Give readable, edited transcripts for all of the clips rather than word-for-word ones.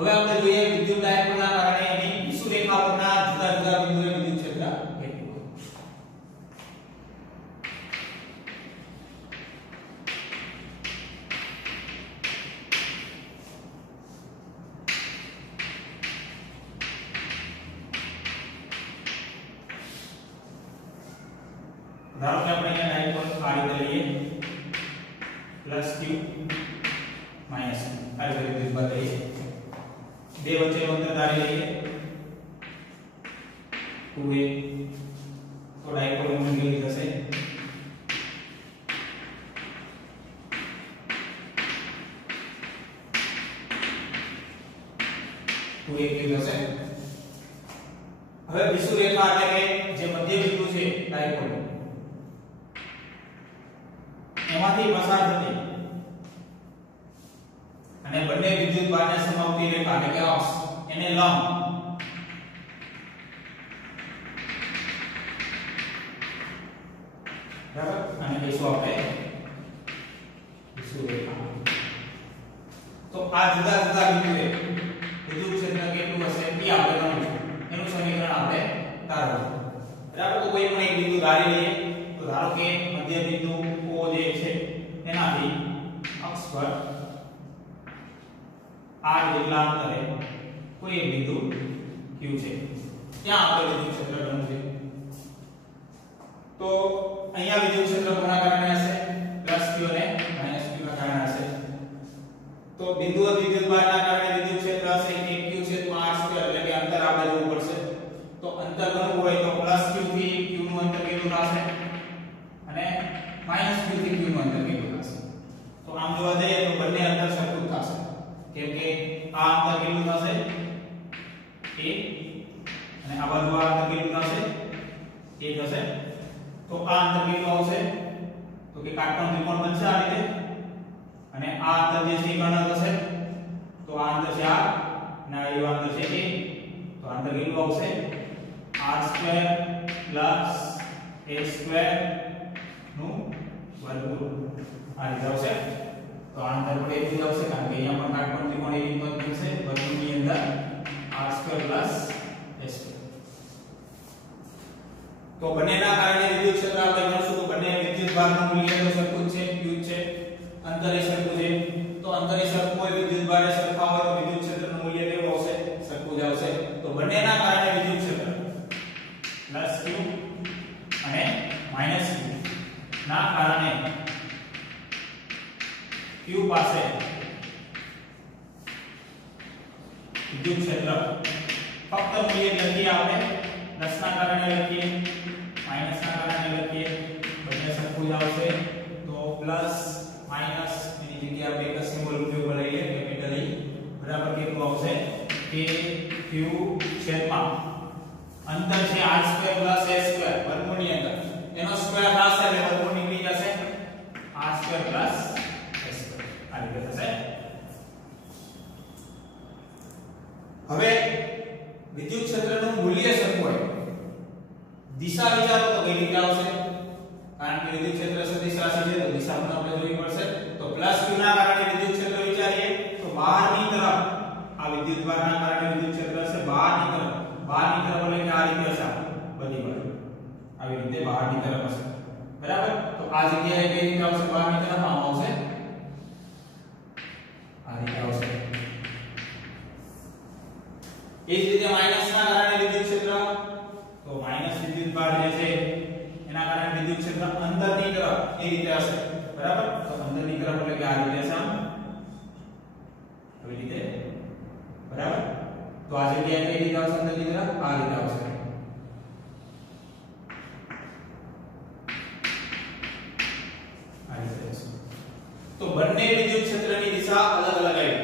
હવે આપણે જોઈએ વિદ્યુત ડાયપોલના કારણે એની વિષુવરેખા પરના જુદા જુદા બિંદુએ વિદ્યુત ક્ષેત્ર કેટલું હોય. ધારો કે આપણે અહીંયા ડાયપોલ આ રીતે લઈએ +q - આ રીતે વિદ્યુત લઈએ બે વચ્ચેનું અંતર ધારી લઈએ 2a તો ડાયપોલ મોમેન્ટ કેટલી થશે 2a કેટલી થશે. હવે વિષુવરેખા એટલે કે જે મધ્ય બિંદુ છે ડાયપોલ એમાંથી પસાર થતી અને બંને વિદ્યુત ભારને સમાવતી રેખા એટલે કે અક્ષ એને લંબ બરાબર અને કહીશું આપણે વિષુવરેખા. તો આ જુદા જુદા બિંદુએ વિદ્યુત ક્ષેત્ર કેટલું હશે એ આપણે ગણવું છે. એનું સમીકરણ આપણે તારવવું બરાબર. તો કોઈ પણ એક બિંદુ ધારી લઈએ તો ધારો કે મધ્ય બિંદુ O જે છે એનાથી અક્ષ પર r જેટલા અંતરે કોઈ એક બિંદુ q છે ત્યાં આપણે વિદ્યુત ક્ષેત્ર ગણવું છે. તો અહીંયા વિદ્યુત ક્ષેત્ર કોના કારણે હશે +q અને -q ના કારણે હશે. તો બિંદુ વિદ્યુતભારના કારણે વિદ્યુત ક્ષેત્ર હશે કે q છે તો r2 એટલે કે અંતર આપણે જોવું પડશે. તો અંતર ગણવું હોય તો +q થી q નું અંતર કેટલું થશે અને -q થી q નું અંતર કેટલું થશે. તો આમ જોવા જઈએ તો બંને અંતર સરખું થશે કેમ કે આ અંતર કેટલું થશે a અને આ બાજુ આ અંતર કેટલું થશે a થશે. તો આ અંતર કેટલું આવશે તો કે કાટકોણ ત્રિકોણ બનશે આ રીતે અને આ અંતર જે છે કર્ણ થશે. તો આ અંતર છે r અને આ અંતર છે a. તો અંતર કેટલું આવશે r2 + a2 નું વર્ગમૂળ આ રીતે આવશે. તો આ અંતર પણ એ જ આવશે કારણ કે અહીંયા પણ કાટકોણ ત્રિકોણ એ રીતનો જ બનશે વર્ગમૂળની અંદર r2 + a2. તો બંનેના કારણે વિદ્યુત ક્ષેત્ર આપણે ગણશું તો બંને વિદ્યુત ભારનું મૂલ્ય તો સરખું જ છે q છે અંતર એ સરખું છે. તો અંતર એ સરખું હોય વિદ્યુત ભાર એ સરખા હોય તો વિદ્યુત ક્ષેત્રનું મૂલ્ય કેવું આવશે સરખું જ આવશે. તો બંનેના કારણે વિદ્યુત ક્ષેત્ર +q અને -q ના કારણે q પાસે વિદ્યુત ક્ષેત્ર ફક્ત મૂલ્ય લખીએ આપણે + ના કારણે લખીએ - ના કારણે લખીએ બંને સરખું જ આવશે. તો પ્લસ માઈનસ એની જગ્યાએ આપણે એક સિમ્બોલ ઉપયોગ લઈએ કેપિટલ E બરાબર કેટલું આવશે કે q છેદમાં અંતર છે r2 + a2 વર્ગમૂળની અંદર એનો સ્ક્વેર થશે એટલે વર્ગમૂળ નીકળી જશે r2 + a2 આ રીતે થશે. હવે વિદ્યુત ક્ષેત્રનું મૂલ્ય સરખું હોય દિશા વિચારો તો કઈ રીતે આવશે કારણ કે વિદ્યુત ક્ષેત્ર સદિશ રાશિ છે તો દિશા પણ આપણે જોવી પડશે. તો +q ના કારણે વિદ્યુત ક્ષેત્ર વિચારીએ તો બહારની તરફ આ વિદ્યુત ભારના કારણે વિદ્યુત ક્ષેત્ર હશે બહારની તરફ એટલે કે આ રીતે હશે બધી બાજુ આવી રીતે બહારની તરફ હશે બરાબર. તો આ જગ્યાએ કઈ રીતે આવશે બહારની તરફ આમ આવશે આ રીતે આવશે. એ જ રીતે માઈનસ ના કારણે વિદ્યુત ક્ષેત્ર તો માઈનસ વિદ્યુત ભાર જે છે એના કારણે વિદ્યુત ક્ષેત્ર અંદરની તરફ એ રીતે હશે બરાબર. તો અંદરની તરફ એટલે કે આ રીતે હશે આમ આવી રીતે બરાબર. તો આ જગ્યાએ કઈ રીતે આવશે અંદરની તરફ આ રીતે આવશે. આ રીતે આવશે. તો બંને વિદ્યુત ક્ષેત્રની દિશા અલગ અલગ આવી.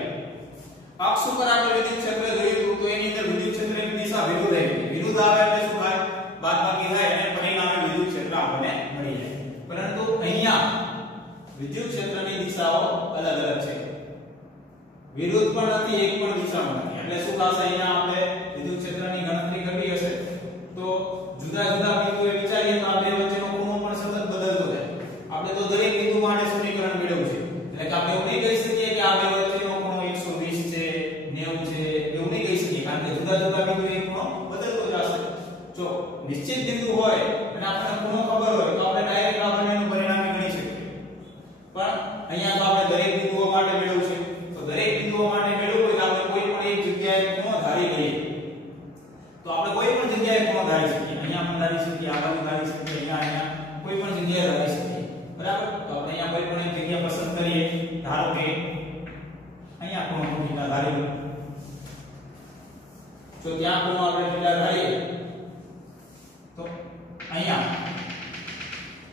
અક્ષ ઉપર આપણે વિદ્યુત ક્ષેત્ર જોયું તો એની અંદર વિદ્યુત ક્ષેત્રની દિશા વિરુદ્ધ આવી. વિરુદ્ધ આવે એટલે શું થાય બાદબાકી થાય અને પરિણામે વિદ્યુત ક્ષેત્ર આપણને મળી જાય. પરંતુ અહીંયા વિદ્યુત ક્ષેત્રની દિશાઓ અલગ અલગ છે વિરુદ્ધ પણ નથી એક પણ દિશામાં નથી. એટલે શું થશે અહીંયા આપણે વિદ્યુત ક્ષેત્રની ગણતરી કરવી હશે તો જુદા જુદા બિંદુએ વિચારીએ તો આ બે વચ્ચેનો ખૂણો પણ સતત બદલતો જાય. આપણે તો દરેક બિંદુ માટે સમીકરણ મેળવવું છે એટલે કે આપણે એવું નહીં કહી શકીએ કે આ બે વચ્ચેનો ખૂણો 120 છે 90 છે નિશ્ચિત બિંદુ હોય અને આપણને ખૂણો ખબર હોય તો આપણે ડાયરેક્ટ આ બંનેનું પરિણામી ગણી શકીએ. પણ અહીંયા તો આપણે દરેક બિંદુઓ માટે મેળવવું છે. તો દરેક બિંદુઓ માટે મેળવવું હોય તો આપણે કોઈ પણ એક જગ્યાએ ખૂણો ધારી લઈએ. તો આપણે કોઈ પણ જગ્યાએ ખૂણો ધારી શકીએ. અહીંયા પણ ધારી શકીએ, આ બાજુ ધારી શકીએ, અહીંયા કોઈ પણ જગ્યાએ ધારી શકીએ. બરાબર? તો આપણે અહીંયા કોઈ પણ એક જગ્યા પસંદ કરીએ. ધારો કે અહીંયા ખૂણો થીટા ધારી લો. જો ત્યાં ખૂણો આપણે થીટા ધારીએ તો અહીંયા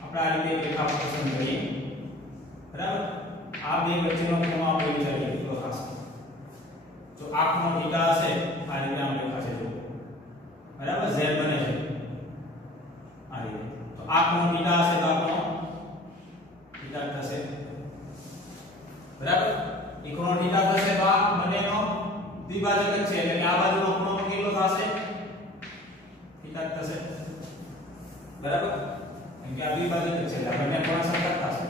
આપણે આ રીતે રેખા પસંદ કરીએ. બરાબર? આ બે વચ્ચેનો ખૂણો આપણે વિચારીએ તો ખાસ. જો આ ખૂણો થીટા હશે આ રીતે આમ રેખા છે જો. બરાબર? z બને છે આ રીતે. તો આ ખૂણો થીટા હશે તો આ ખૂણો થીટા થશે. બરાબર? એ ખૂણો થીટા થશે તો આ બંનેનો દ્વિભાજક જ છે એટલે કે આ બાજુનો ખૂણો કેટલો થશે? થીટા થશે. બરાબર? કેમ કે આ દ્વિભાજક છે એટલે આ બંને ખૂણા સરખા થશે.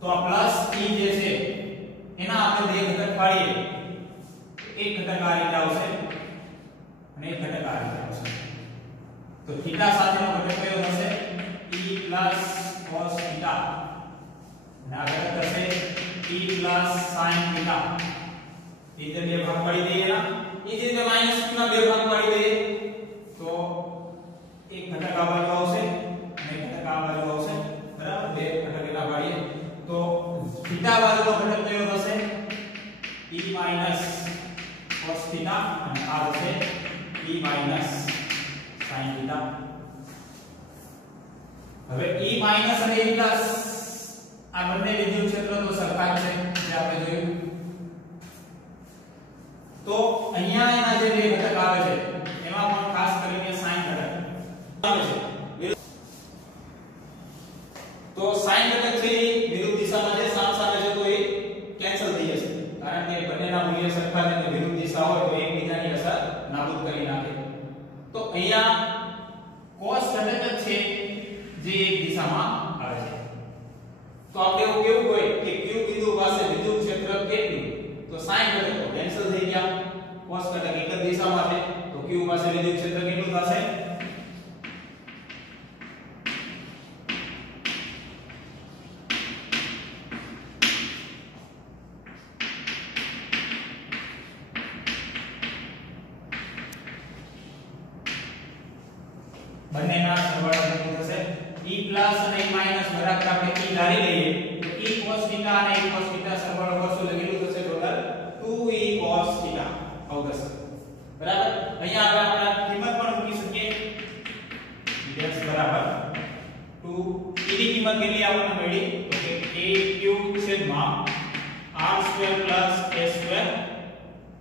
તો આ પ્લસ e જે છે એના આપણે બે ઘટક પાડીએ. એક ઘટક આ રીતે આવશે અને એક ઘટક આ રીતે આવશે. તો થીટા સાથેનો ઘટક કયો થશે? e cos θ. અને આ ઘટક થશે e sin θ. એ રીતે બે ભાગ પાડી દઈએ ના. એ જ રીતે માઈનસ q ના બે ભાગ પાડી દઈએ તો એક ઘટક આ બાજુ આવશે અને એક ઘટક આ બાજુ આવશે. બરાબર? બે ઘટક એના પાડીએ તો થીટા બાજુનો ઘટક કયો થશે? e cos θ અને આ થશે e sin θ. હવે e અને e પ્લસ આ બંને વિદ્યુત ક્ષેત્ર તો સરખા છે જે આપણે જોયું. તો અહીંયા એના જે બે ઘટક આવે છે એમાં પણ ખાસ કરીને sin ઘટક આવે છે. તો sin ઘટક છે એ વિરુદ્ધ દિશામાં છે, સામે છે તો એ કેન્સલ થઈ જશે કારણ કે બંનેના મૂલ્ય સરખા છે અને વિરુદ્ધ દિશા હોય તો એકબીજાની અસર નાબૂદ કરી નાખે. તો અહીંયા cos ઘટક છે જે એક દિશામાં આવે છે. તો આપણે એવું કેવું હોય કે q બિંદુ પાસે વિદ્યુત ક્ષેત્ર કેટલું? તો sin ઘટક તો કેન્સલ થઈ ગયા. cos ઘટક એક જ દિશામાં છે તો q પાસે વિદ્યુત ક્ષેત્ર કેટલું થશે? બંનેના સરવાળા કેટલું થશે? e પ્લસ અને e માઈનસ બરાબર આપણે e ધારી લઈએ તો e cos θ અને e cos θ સરવાળો કરશું એટલે કેટલું થશે? ટોટલ 2e cos θ આવું થશે. બરાબર? અહીંયા આપણે આપણા કિંમત પણ મૂકી શકીએ. x બરાબર 2 e ની કિંમત કેટલી આપણને મળી? તો કે aq છેદમાં r2 a2.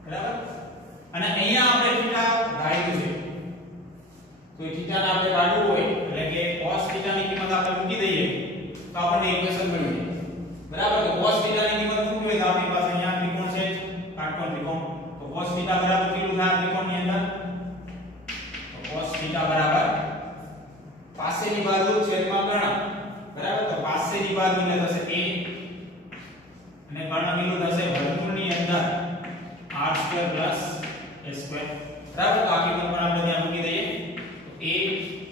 બરાબર? અને અહીંયા આપણે થીટા ધાર્યું છે તો એ થીટા ને આપણે કાઢવું હોય એટલે કે cos θ ની કિંમત આપણે મૂકી દઈએ તો આપણને ઇક્વેશન મળી જાય. બરાબર? તો cos θ ની કિંમત મૂકવી હોય તો આપણી પાસે અહીંયા ત્રિકોણ છે, કાટકોણ ત્રિકોણ. તો cos θ બરાબર કેટલું થાય ત્રિકોણની અંદર? તો cos θ બરાબર પાસેની બાજુ છેદમાં કર્ણ. બરાબર? તો પાસેની બાજુ એટલે થશે a અને કર્ણ કેટલું થશે? વર્ગમૂળની અંદર r2 a2. બરાબર? તો આ કિંમત પણ આપણે ત્યાં મૂકી દઈએ a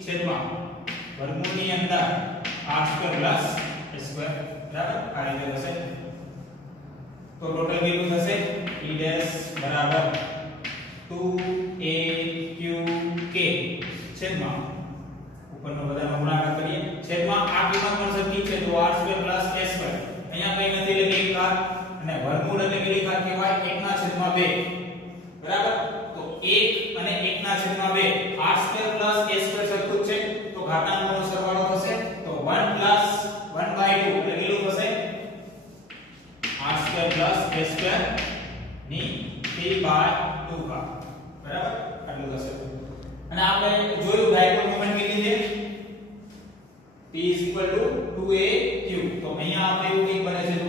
છેદમાં વર્ગમૂળની અંદર r2 a2. બરાબર? આ રીતે થશે. તો ટોટલ કેટલું થશે? e બરાબર 2aq છેદમાં ઉપરનો બધાનો ગુણાકાર કરીએ છેદમાં આ કિંમત પણ સરખી છે તો r2 a2. અહીંયા કઈ નથી એટલે એક ઘાત અને વર્ગમૂળ એટલે કેટલી ઘાત કહેવાય? 1/2. બરાબર? તો 1 અને 1/2 r2 a2 સરખું છે તો ઘાતાંકનો સરવાળો થશે તો 1 + 1/2 એટલે કેટલું થશે? r2 a2 ની 3/2 ઘાત. બરાબર? આટલું થશે. અને આપણે જોયું ડાયપોલ મોમેન્ટ કેટલી છે? p = 2aq. તો અહીંયા આપણે એવું કંઈક બને છે તો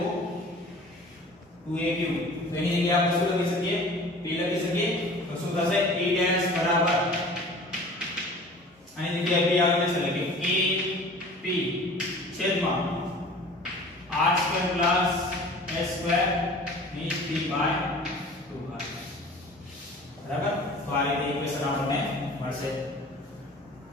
2aq. તો એની જગ્યાએ આપણે શું લખી શકીએ? p લખી શકીએ. તો શું થશે? e બરાબર આની જગ્યાએ p આવી જશે એટલે કે ap છેદમાં r2 a2 ની 3/2. બરાબર? તો આ રીતે ઇક્વેશન આપણને મળશે.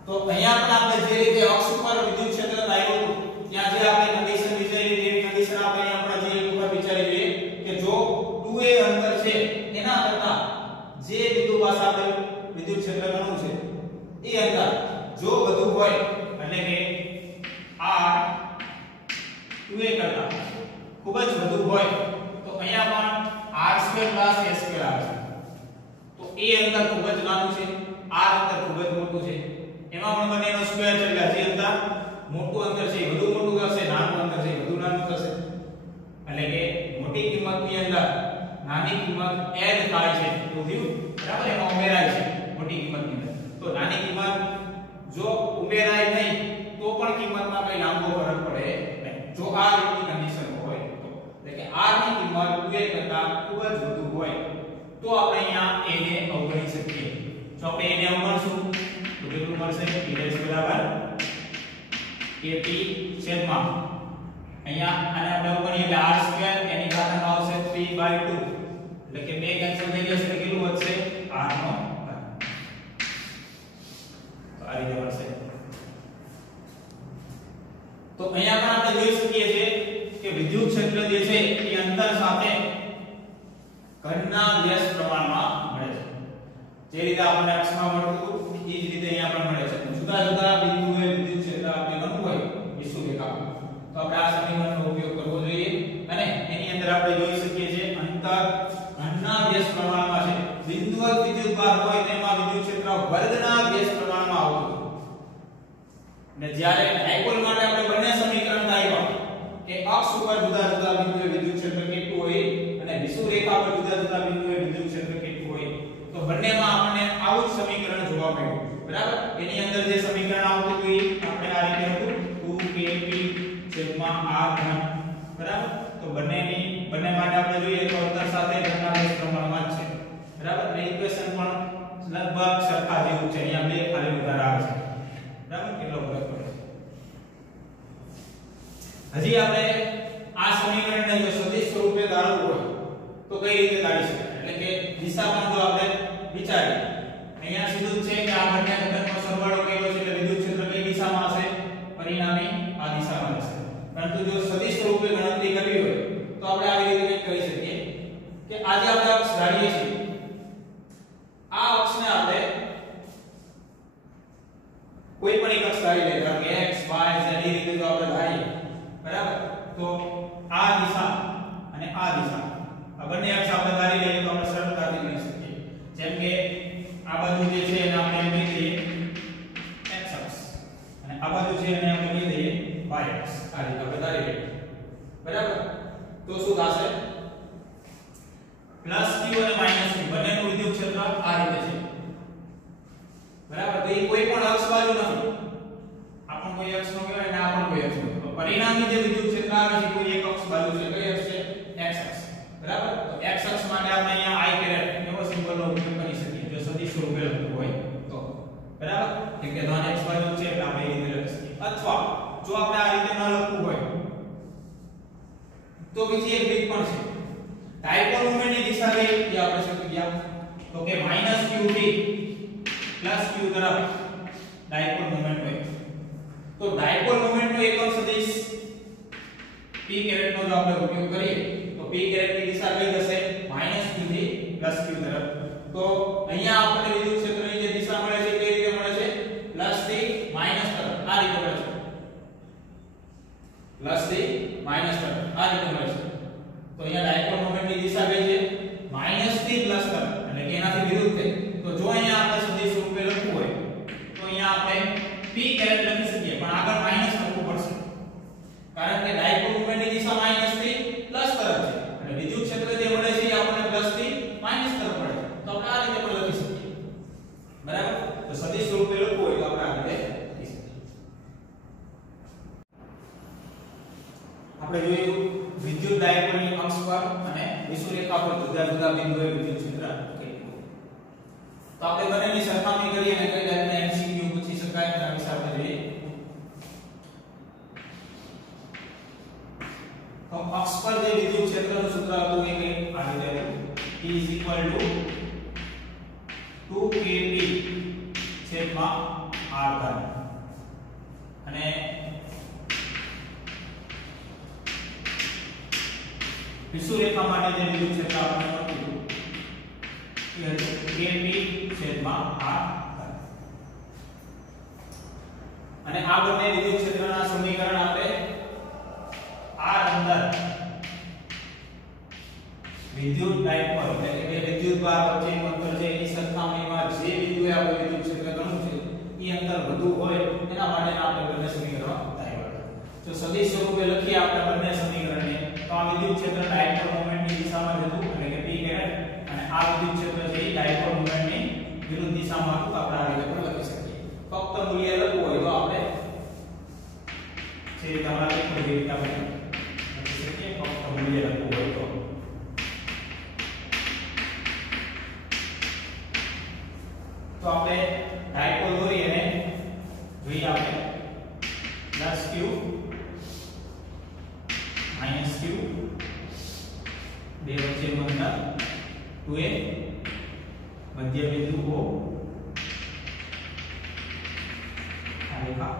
તો અહીંયા પણ આપણે જે રીતે અક્ષ ઉપર વિદ્યુત ક્ષેત્ર આવ્યું હતું ત્યાં જે આપણે કન્ડિશન વિચારી એવી કન્ડિશન આપણે અહીંયા પણ જે એક વખત વિચારી જોઈએ કે જો 2a અંતર છે એના કરતા જે બિંદુ પાસે આપણે વિદ્યુત ક્ષેત્ર ગણવું છે એ અંતર જો વધુ હોય એટલે કે r 2a કરતા ખૂબ જ વધુ હોય તો અહીંયા પણ r2 + a2 આવે છે તો a અંતર ખૂબ જ નાનું છે r અંતર ખૂબ જ મોટું છે એમાં પણ બંનેનો સ્ક્વેર છે એટલે જે અંતર મોટું અંતર છે એ વધુ મોટું થશે નાનું અંતર છે એ વધુ નાનું થશે એટલે કે મોટી કિંમતની અંદર નાની કિંમત એડ થાય છે તો થયું બરાબર એમાં ઉમેરાય છે મોટી કિંમતની અંદર તો નાની કિંમત જો ઉમેરાય નહીં તો પણ કિંમતમાં કઈ લાંબો ફરક પડે નહીં જો આ રીતની કન્ડિશન હોય તો એટલે કે r ની કિંમત 2a કરતા ખૂબ જ વધુ હોય તો આપણે અહીંયા a ને અવગણી શકીએ જો આપણે a ને અવગણશું તો કેટલું મળશે p બરાબર kp છેદમાં અહીંયા આને આપણે અવગણીએ એટલે r2 એની ઘાતમાં આવશે 3/2 એટલે કે 2 કેન્સલ થઈ જશે એટલે કેટલું વધશે r નો ઘાત તો આ રીતે મળશે તો અહીંયા પણ આપણે જોઈ શકીએ છીએ કે વિદ્યુત ક્ષેત્ર જે છે એ અંતર સાથે ઘનના વ્યસ્ત પ્રમાણમાં મળે છે જે રીતે આપણને અક્ષમાં મળતું હતું એ જ રીતે અહીંયા પણ મળે છે જુદા જુદા બિંદુએ વિદ્યુત ક્ષેત્ર આપણે ગણવું હોય વિષુવરેખા તો આપણે આ સમીકરણનો ઉપયોગ કરવો જોઈએ અને એની અંદર આપણે જોઈ શકીએ છીએ અંતર ઘનના વ્યસ્ત પ્રમાણમાં છે બિંદુવત વિદ્યુતભાર હોય તેમાં વિદ્યુત ક્ષેત્ર વર્ગના વ્યસ્ત પ્રમાણમાં આવતું અને જ્યારે ડાયપોલ માટે આપણે બંને સમીકરણ આપ્યા કે અક્ષ ઉપર જુદા જુદા બિંદુએ વિદ્યુત ક્ષેત્ર કેટલું હોય અને વિષુવરેખા પર જુદા જુદા બિંદુએ વિદ્યુત ક્ષેત્ર કેટલું હોય તો બંનેમાં આપણને આવું જ સમીકરણ જોવા મળ્યું બરાબર એની અંદર જે સમીકરણ આવતું હતું એ આપણે આ રીતે હતું 2kp/r3 બરાબર તો બંને માટે આપણે જોઈએ તો અંતર સાથે ઘનના વ્યસ્ત પ્રમાણમાં જ છે બરાબર એટલે ઇક્વેશન પણ લગભગ સરખા જેવું છે અહીંયા બે ખાલી વધારે આવે છે બરાબર કેટલો ફરક પડે હજી આપણે આ સમીકરણને જો સદિશ સ્વરૂપે ધારવું હોય તો કઈ રીતે ધારી શકાય એટલે કે દિશામાં જો આપણે વિચારીએ અહીંયા સીધું છે કે આ બંને ઘટકનો સરવાળો કર્યો છે એટલે વિદ્યુત ક્ષેત્ર કઈ દિશામાં હશે પરિણામી આ દિશામાં હશે પરંતુ જો સદિશ સ્વરૂપે ગણતરી કરવી હોય તો આપણે આવી રીતે કંઈક કરી શકીએ કે આજે આપણે અક્ષ ધારીએ છીએ આ અક્ષને આપણે કોઈ પણ એક અક્ષ ધારી લઈએ કારણ કે x y z એ રીતે જો આપણે ધારીએ બરાબર તો આ દિશા અને આ દિશા આ બંને અક્ષ આપણે ધારી લઈએ તો આપણે સરળતાથી ગણી શકીએ જેમ કે આ બાજુ જે છે એને આપણે એમ કહી દઈએ x અક્ષ અને આ બાજુ છે એને આપણે કહી દઈએ y અક્ષ આ રીતે આપણે ધારી લઈએ બરાબર તો શું થશે q અને q બંનેનું વિદ્યુત ક્ષેત્ર આ રીતે છે બરાબર તો એ કોઈ પણ અક્ષ બાજુ નથી આ પણ કોઈ અક્ષ નો કહેવાય અને આ પણ કોઈ અક્ષ નો તો પરિણામી જે વિદ્યુત ક્ષેત્ર આવે છે કોઈ એક અક્ષ બાજુ છે કઈ અક્ષ છે x અક્ષ બરાબર તો x અક્ષ માટે આપણે અહીંયા i કેરેટ એવો સિમ્બોલનો ઉપયોગ કરી શકીએ જો સદિશ સ્વરૂપે લખવું હોય તો બરાબર કેમ કે ધન x બાજુ છે એટલે આપણે એ રીતે લખી શકીએ અથવા જો આપણે આ રીતે ન લખવું હોય તો બીજી એક રીત પણ છે ડાયપોલ મોમેન્ટની દિશા કઈ જે આપણે શીખી ગયા તો કે -q થી +q તરફ ડાયપોલ મોમેન્ટ હોય તો ડાયપોલ મોમેન્ટનો એકમ સદિશ p કેરેટ નો જો આપણે ઉપયોગ કરીએ તો p કેરેટ ની દિશા કઈ થશે -q થી +q તરફ તો અહીંયા આપણને વિદ્યુત ક્ષેત્રની જે દિશા મળે છે કઈ રીતે મળે છે પ્લસ થી માઈનસ તરફ આ રીતે મળે છે પ્લસ થી માઈનસ તરફ આ રીતે મળે છે તો અહીંયા ડાયપોલ મોમેન્ટની દિશા કઈ છે માઈનસ થી પ્લસ તરફ એટલે કે એનાથી વિરુદ્ધ છે તો જો અહીંયા આપણે સદિશ સ્વરૂપે લખવું હોય તો અહીંયા આપણે p કેરેટ લખી શકીએ પણ આગળ માઈનસ લખવું પડશે કારણ કે ડાયપોલ મોમેન્ટની દિશા માઈનસ થી પ્લસ તરફ છે અને વિદ્યુત ક્ષેત્ર જે મળે છે એ આપણને પ્લસ થી માઈનસ તરફ મળે તો આપણે આ રીતે પણ લખી શકીએ બરાબર તો સદિશ સ્વરૂપે લખવું હોય તો આપણે આ રીતે લખી શકીએ આપણે જોયું વિદ્યુત ડાયપોલની અક્ષ પર અને વિષુવરેખા પર જુદા જુદા બિંદુએ વિદ્યુત ક્ષેત્ર કેટલું તો આપણે બંનેની સરખામણી કરીએ અને કઈ ટાઈપના એમસીક્યુ પૂછી શકાય એના વિશે આપણે જોઈએ તો અક્ષ પર જે વિદ્યુત ક્ષેત્રનું સૂત્ર હતું એ કઈ આ રીતે હતું E = 2kp/r3 આ ઘન અને વિષુવરેખા માટે જે વિદ્યુત ક્ષેત્ર આપણે મળતું એ હતું kp/r અને આ બંને વિદ્યુત ક્ષેત્રના સમીકરણ આપણે r અંદર વિદ્યુત ડાયપોલ એટલે કે બે વિદ્યુત ભાર વચ્ચેનું અંતર છે એની સરખામણીમાં જે બિંદુએ આપણે વિદ્યુત ક્ષેત્ર ગણવું છે એ અંતર વધુ હોય એના માટે આપણે બંને સમીકરણો ધાર્યા. જો સદિશ સ્વરૂપે લખીએ આપણે બંને સમીકરણને તો આ વિદ્યુત ક્ષેત્ર ડાયપોલ મોમેન્ટની દિશામાં જતું એટલે કે p કહેવાય અને આ વિદ્યુત ક્ષેત્ર છે એ ડાયપોલ મોમેન્ટની વિરુદ્ધ દિશામાં હતું. આપણે આ રીતે પણ લખી શકીએ. ફક્ત મૂલ્ય લખવું હોય તો આપણે જે રીતે આપણે લખવું છે એ રીતે આપણે લખી શકીએ. ફક્ત મૂલ્ય લખવું હોય તો આપણે ડાયપોલ દોરી અને જોઈએ આપણે +q -q બે વચ્ચેનું અંતર 2a મધ્ય બિંદુ O આ રેખા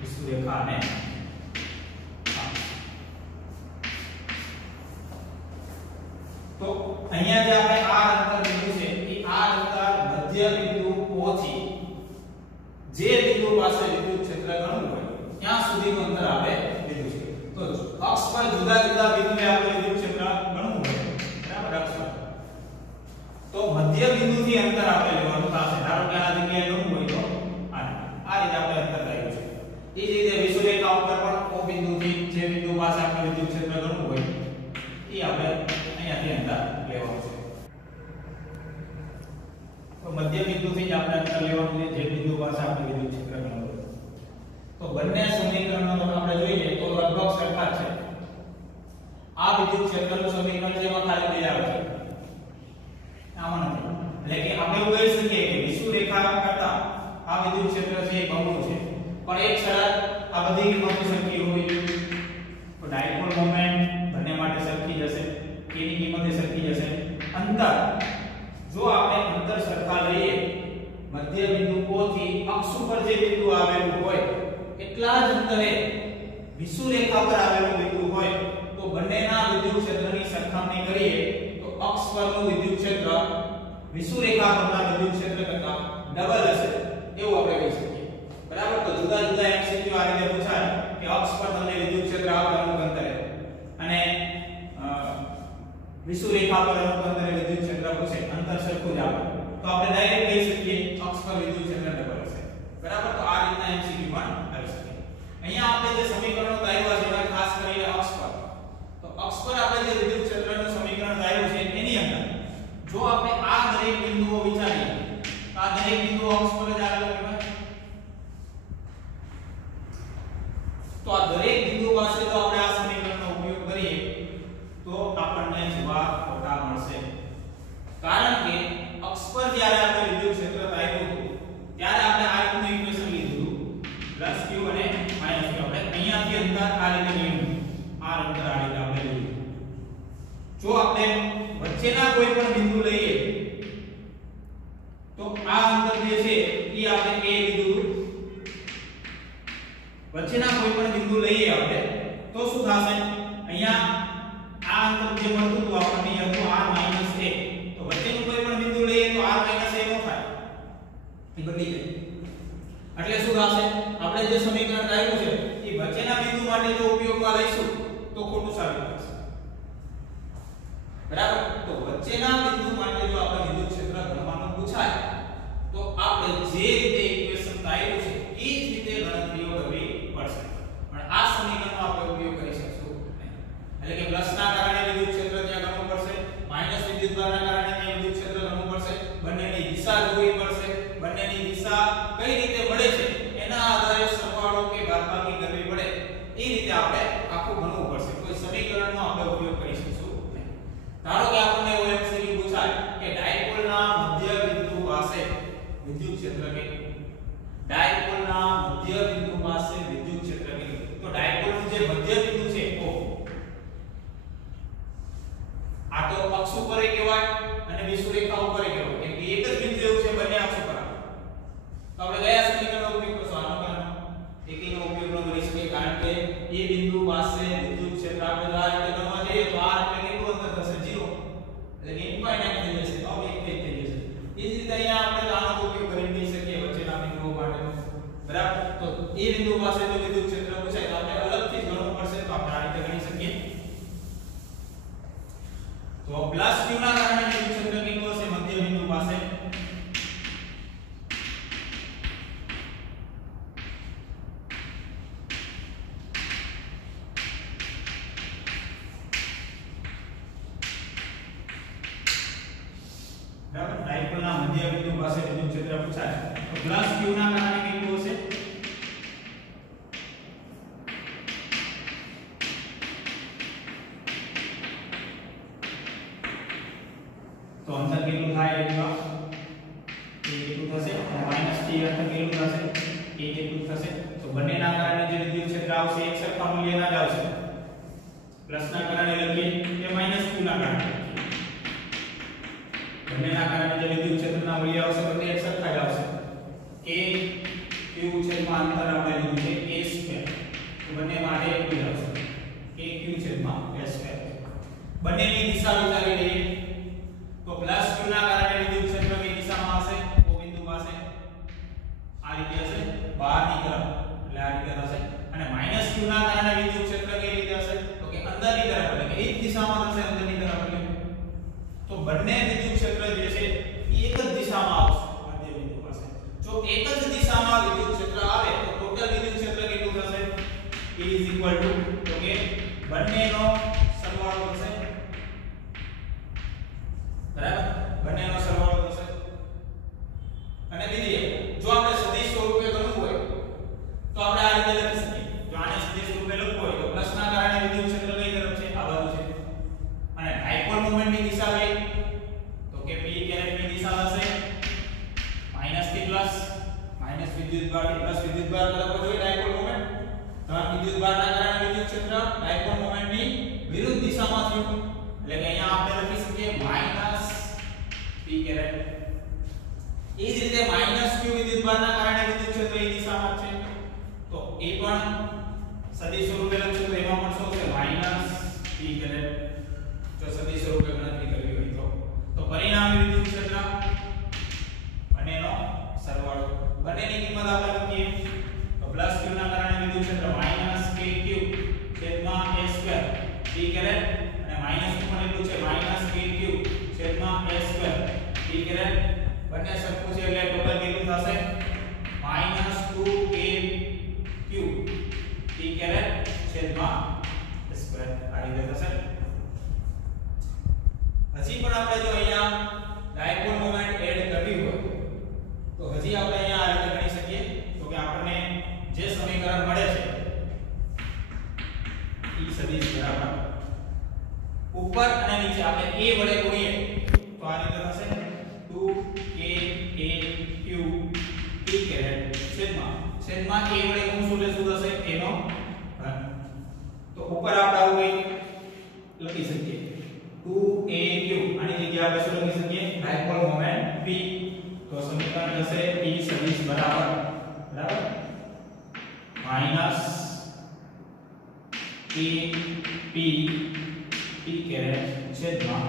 વિષુવરેખા અને તો અહીંયા જે આપણે r અંતર બિંદુ છે એ r અંતર મધ્ય બિંદુ O થી જે બિંદુ પાસે વિદ્યુત ક્ષેત્ર ગણવું હોય ત્યાં સુધીનું અંતર આપણે લીધું છે. તો અક્ષ પર જુદા જુદા બિંદુએ આપણે વિદ્યુત ક્ષેત્ર ગણવું હોય બરાબર અક્ષ પર તો મધ્ય બિંદુથી અંતર આપણે લેવાનું થશે. ધારો કે આ જગ્યાએ ગણવું હોય તો આ રીતે આપણે અંતર લાવ્યું છે. એ જ રીતે વિષુવરેખા ઉપર પણ O બિંદુથી જે બિંદુ પાસે આપણે વિદ્યુત ક્ષેત્ર ગણવું હોય એ આપણે અહીંયાથી અંતર લેવાનું છે. તો મધ્ય બિંદુથી જ આપણે અંતર લેવાનું છે જે બિંદુ પાસે આપણે વિદ્યુત ક્ષેત્ર ગણવું હોય. તો બંને સમીકરણો તો આપણે જોઈએ તો લગભગ સરખા છે. આ વિદ્યુત ક્ષેત્રનું સમીકરણ છે એમાં ખાલી બે આવે છે આમાં નથી. એટલે કે આપણે એવું કહી શકીએ કે વિષુવરેખા કરતા આ વિદ્યુત ક્ષેત્ર છે એ બમણું છે. પણ એક શરત આ બધી કિંમતો સરખી હોવી જોઈએ. તો ડાયપોલ મોમેન્ટ બંને માટે સરખી જશે. k ની કિંમત સરખી જશે. અંતર જો આપણે અંતર સરખા લઈએ મધ્ય બિંદુ O થી અક્ષ ઉપર જે બિંદુ આવેલું હોય એટલા જ અંતરે વિષુવરેખા પર આવેલું બિંદુ હોય તો બંનેના વિદ્યુત ક્ષેત્રની સરખામણી કરીએ તો અક્ષ પરનું વિદ્યુત ક્ષેત્ર વિષુવરેખા પરના વિદ્યુત ક્ષેત્ર કરતા ડબલ હશે એવું આપણે કહી શકીએ. બરાબર. તો જુદા જુદા MCQ આ રીતે પૂછાય કે અક્ષ પર તમને વિદ્યુત ક્ષેત્ર આવે અમુક અંતરે અને વિષુવરેખા પર અમુક અંતરે વિદ્યુત ક્ષેત્ર પૂછે અંતર સરખું જ આવે તો આપણે ડાયરેક્ટ કહી શકીએ અક્ષ પર વિદ્યુત ક્ષેત્ર ડબલ હશે. બરાબર. તો આ રીતના MCQ પણ આવી શકે. અહીંયા આપણે જે સમીકરણો ધાર્યા છે એમાં ખાસ કરીને અક્ષ પર તો અક્ષ પર આપણે જે વિદ્યુત ક્ષેત્રનું સમીકરણ ધાર્યું છે એની અંદર જો આપણે આ દરેક બિંદુઓ વિચારીએ તો આ દરેક બિંદુઓ અક્ષ પર જ આવેલા કહેવાય. તો આ દરેક બિંદુ પાસે જો આપણે આ સમીકરણનો ઉપયોગ કરીએ તો આપણને જવાબ ખોટા મળશે. કારણ કે અક્ષ પર જ્યારે આપણે વિદ્યુત ક્ષેત્ર ધાર્યું હતું ત્યારે આપણે આ રીતનું ઇક્વેશન લીધું +q અને -q. આપણે અહીંયાથી અંતર આ રીતે લીધું આ અંતર આ રીતે આપણે લીધું. જો આપણે વચ્ચેના કોઈ પણ બિંદુ લઈએ તો આ અંતર જે છે એ આપણે a લીધું. વચ્ચેના કોઈ પણ બિંદુ લઈએ આપણે તો શું થશે અહીંયા આ અંતર જે મળતું હતું આપણને હતું r - a. તો વચ્ચેનું કોઈ પણ બિંદુ લઈએ તો r - a નો થાય એ બદલી જાય. એટલે શું થશે આપણે જે સમીકરણ ધાર્યું છે એ વચ્ચેના બિંદુ માટે જો ઉપયોગમાં લઈશું તો ખોટું સાબિત થશે. બરાબર. તો વચ્ચેના બિંદુ માટે જો આપણે વિદ્યુત ક્ષેત્ર ગણવાનું પૂછાય તો આપણે જે રીતે ઇક્વેશન ધાર્યું છે એ જ રીતે ગણતરીઓ કરવી પડશે. પણ આ સમીકરણનો આપણે ઉપયોગ કરી શકશું નહીં. એટલે કે પ્લસના કારણે વિદ્યુત ક્ષેત્ર ત્યાં ગણવું પડશે, માઈનસ વિદ્યુતભારના કારણે ત્યાં વિદ્યુત ક્ષેત્ર ગણવું પડશે, બંનેની દિશા જોવી પડશે, બંનેની દિશા કઈ રીતે મળે છે એના આધારે સરવાળો કે બાદબાકી કરવી પડે એ રીતે આપણે આખું ગણવું પડશે. કોઈ સમીકરણનો આપણે ઉપયોગ કરી શકશું નહીં. ધારો કે આપણને એવો MCQ પૂછાય કે ડાયપોલના મધ્ય બિંદુ પાસે વિદ્યુત ક્ષેત્ર કેટલું. ડાયપોલના મધ્ય બિંદુ પાસે વિદ્યુત ક્ષેત્ર કેટલું. તો ડાયપોલનું જે મધ્ય બિંદુ છે O એ બિંદુ પાસે જો વિદ્યુત ક્ષેત્ર પૂછાય તો આપણે અલગથી ગણવું પડશે, તો આપણે આ રીતે ગણી શકીએ. તો પ્લસ q ના કારણે વિદ્યુત ક્ષેત્ર કેટલું હશે મધ્ય બિંદુ પાસે? બરાબર, ડાયપોલના મધ્ય બિંદુ પાસે વિદ્યુત ક્ષેત્ર પૂછાય તો પ્લસ q ના કારણે કેટલું હશે? તો અંતર કેટલું થાય એટલા એ કેટલું થશે અને માઈનસ t અંતર કેટલું થશે એ કેટલું થશે. તો બંનેના કારણે જે વિદ્યુત ક્ષેત્ર આવશે એક સરખા મૂલ્યના જ આવશે. પ્લસ ના કારણે લખીએ કે માઈનસ q ના કારણે, બંનેના કારણે જે વિદ્યુત ક્ષેત્રના મૂલ્ય આવશે બંને એક સરખા જ આવશે. a q છેદમાં અંતર આપણે લીધું છે a સ્ક્વેર, તો બંને માટે એટલું જ આવશે a q છેદમાં a સ્ક્વેર. બંનેની દિશા વિચારી લઈએ તો પ્લસ q ના કારણે વિદ્યુત ક્ષેત્ર કઈ દિશામાં હશે? o બિંદુ પાસે આ રીતે હશે બહારની તરફ, એટલે આ રીતે થશે. અને માઈનસ q ના કારણે વિદ્યુત ક્ષેત્ર કઈ રીતે હશે? તો કે અંદરની તરફ, એટલે કે એક દિશામાં થશે અંદરની તરફ. એટલે તો બંને વિદ્યુત ક્ષેત્ર જે છે એ એક જ દિશામાં આવશે મધ્ય બિંદુ પાસે. જો એક જ દિશામાં વિદ્યુત ક્ષેત્ર આવે તો ટોટલ વિદ્યુત ક્ષેત્ર કેટલું થશે? E તો કે બંનેનો સરવાળો થશે. બરાબર, બંનેનો સરવાળો થશે. અને બીજી એક, જો આપણે સદિશ સ્વરૂપે ગણવું હોય તો આપણે આ રીતે લખી શકીએ. જો આને સદિશ સ્વરૂપે લખવું હોય તો પ્લસ ના કારણે વિદ્યુત ક્ષેત્ર કઈ તરફ છે? આ બાજુ છે. અને ડાયપોલ મોમેન્ટની દિશા કઈ? તો કે p કેરેટની દિશા હશે માઈનસ થી પ્લસ, માઈનસ વિદ્યુતભાર થી પ્લસ વિદ્યુતભાર તરફ જોઈએ ડાયપોલ મોમેન્ટ. તો વિદ્યુતભારના કારણે વિદ્યુત ક્ષેત્ર ડાયપોલ મોમેન્ટની વિરુદ્ધ દિશામાં થયું, એટલે કે અહીંયા આપણે લખી શકીએ માઈનસ p કેરેટ. એ જ રીતે માઈનસ q વિદ્યુતભારના કારણે વિદ્યુત ક્ષેત્ર એ દિશામાં છે, તો એ પણ સદિશ સ્વરૂપે લખશું તો એમાં પણ શું છે? Minus p caret. જો સદિશ સ્વરૂપે ગણતરી કરવી હોય તો પરિણામી વિદ્યુત ક્ષેત્ર બંનેનો સરવાળો, બંનેની કિંમત આપણે મૂકીએ તો પ્લસ q ના કારણે વિદ્યુત ક્ષેત્ર માઈનસ kq છેદમાં a સ્ક્વેર p કેરેટ, અને માઈનસ નું પણ એટલું છે માઈનસ kq છેદમાં a સ્ક્વેર p કેરેટ. બંને સરખું છે એટલે ટોટલ કેટલું થશે? માઈનસ 2kq p કેરેટ છેદમાં a સ્ક્વેર. આ રીતે થશે. હજી પણ આપણે જો અહીંયા ડાયપોલ મોમેન્ટ એડ કરવી હોય તો હજી આપણે અહીંયા આ રીતે ગણી શકીએ. તો કે આપણને જે સમીકરણ મળે છે E સદિશ બરાબર ઉપર અને નીચે આપણે a વડે ગુણીએ તો આ રીતે થશે 2kaq p કેરેટ છેદમાં a વડે ગુણશું એટલે શું થશે? a નો ઘન. તો ઉપર આપણે આવું કંઈ લખી શકીએ 2aq, આની જગ્યાએ આપણે શું લખી શકીએ? Dipole moment p. તો સમીકરણ થશે E સદિશ બરાબર માઈનસ k p કેરેટ છેદમાં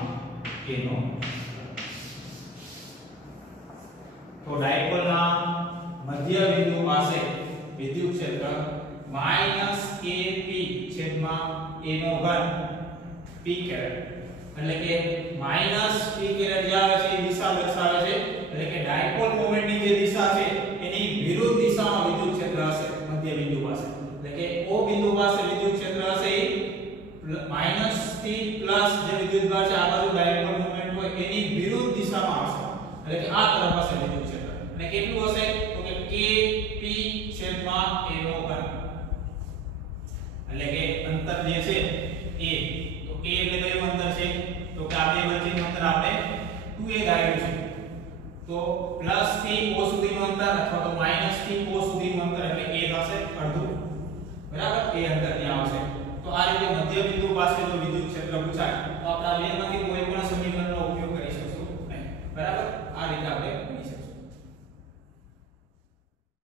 a નો. તો ડાયપોલના મધ્ય બિંદુ પાસે વિદ્યુત ક્ષેત્ર માઈનસ kp છેદમાં a નો ઘન p કેરેટ, એટલે કે માઈનસ p કેરેટ જે આવે છે એ દિશા દર્શાવે છે, એટલે કે ડાયપોલ મોમેન્ટની જે દિશા છે એની વિરુદ્ધ દિશામાં વિદ્યુત ક્ષેત્ર હશે મધ્ય બિંદુ પાસે. એટલે કે o બિંદુ પાસે વિદ્યુત ક્ષેત્ર હશે એ માઈનસ થી પ્લસ જે વિદ્યુતભાર છે આ બાજુ ડાયપોલ મોમેન્ટ હોય એની વિરુદ્ધ દિશામાં હશે, એટલે કે આ તરફ હશે વિદ્યુત ક્ષેત્ર. અને કેટલું હશે? તો કે kp છેદમાં a નો ઘન, એટલે કે અંતર જે છે a, તો a એટલે કયું અંતર છે? તો કે આ બે વચ્ચેનું અંતર આપણે 2a ધાર્યું છે. તો પ્લસ થી o સુધીનું અંતર અથવા તો માઈનસ થી o સુધીનું અંતર એટલે a થશે અડધું. બરાબર, એ અંતર ત્યાં આવશે. તો આ રીતે મધ્ય બિંદુ પાસે જો વિદ્યુત ક્ષેત્ર પૂછાય તો આપણે આ બે